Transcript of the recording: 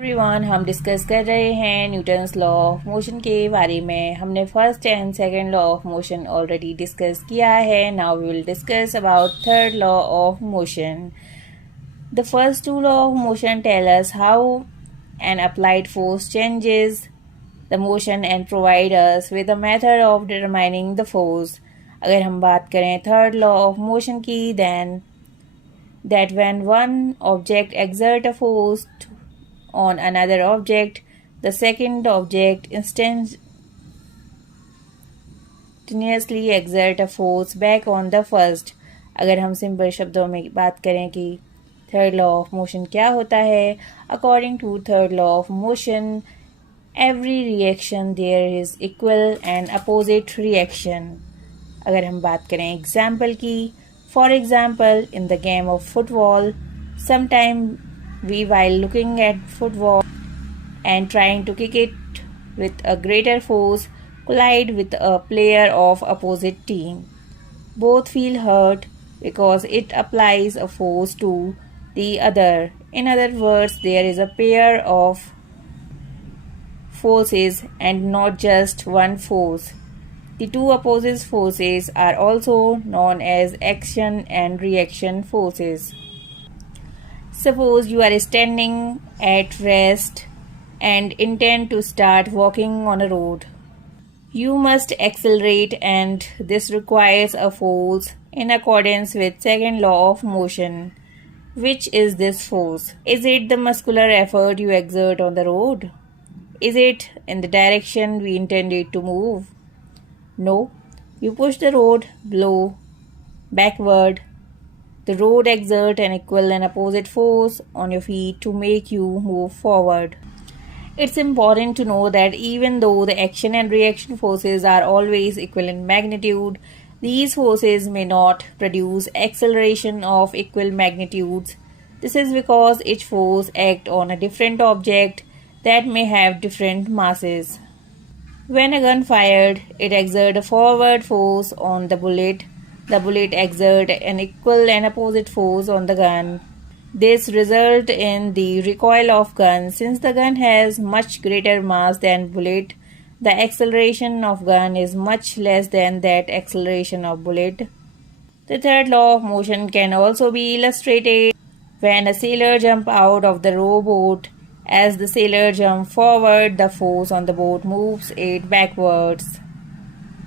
Everyone, हम discuss कर रहे हैं न्यूटन्स लॉ ऑफ मोशन के बारे में। हमने first and second law of motion already discuss किया है। Now we will discuss about third law of motion. The first two law of motion tell us how an applied force changes the motion and provide us with a method of determining the force. अगर हम बात करें third law of motion की, then that when one object exert a force on another object, the second object instantaneously exert a force back on the first. अगर हम simple शब्दों में बात करें कि थर्ड लॉ ऑफ मोशन क्या होता है, according to third law of motion every reaction there is equal and opposite reaction. अगर हम बात करें एग्जाम्पल की, for example in the game of football, sometime we while looking at football and trying to kick it with a greater force collide with a player of opposite team. Both feel hurt because it applies a force to the other. In other words, there is a pair of forces and not just one force. The two opposite forces are also known as action and reaction forces. Suppose you are standing at rest and intend to start walking on a road. You must accelerate, and this requires a force in accordance with second law of motion. Which is this force? Is it the muscular effort you exert on the road? Is it in the direction we intended to move? No. You push the road, blow backward. The road exerts an equal and opposite force on your feet to make you move forward. It's important to know that even though the action and reaction forces are always equal in magnitude, these forces may not produce acceleration of equal magnitudes. This is because each force acts on a different object that may have different masses. When a gun fired, it exerts a forward force on the bullet. The bullet exerts an equal and opposite force on the gun. This results in the recoil of gun. Since the gun has much greater mass than bullet, the acceleration of gun is much less than that acceleration of bullet. The third law of motion can also be illustrated when a sailor jumps out of the rowboat. As the sailor jumps forward, the force on the boat moves it backwards.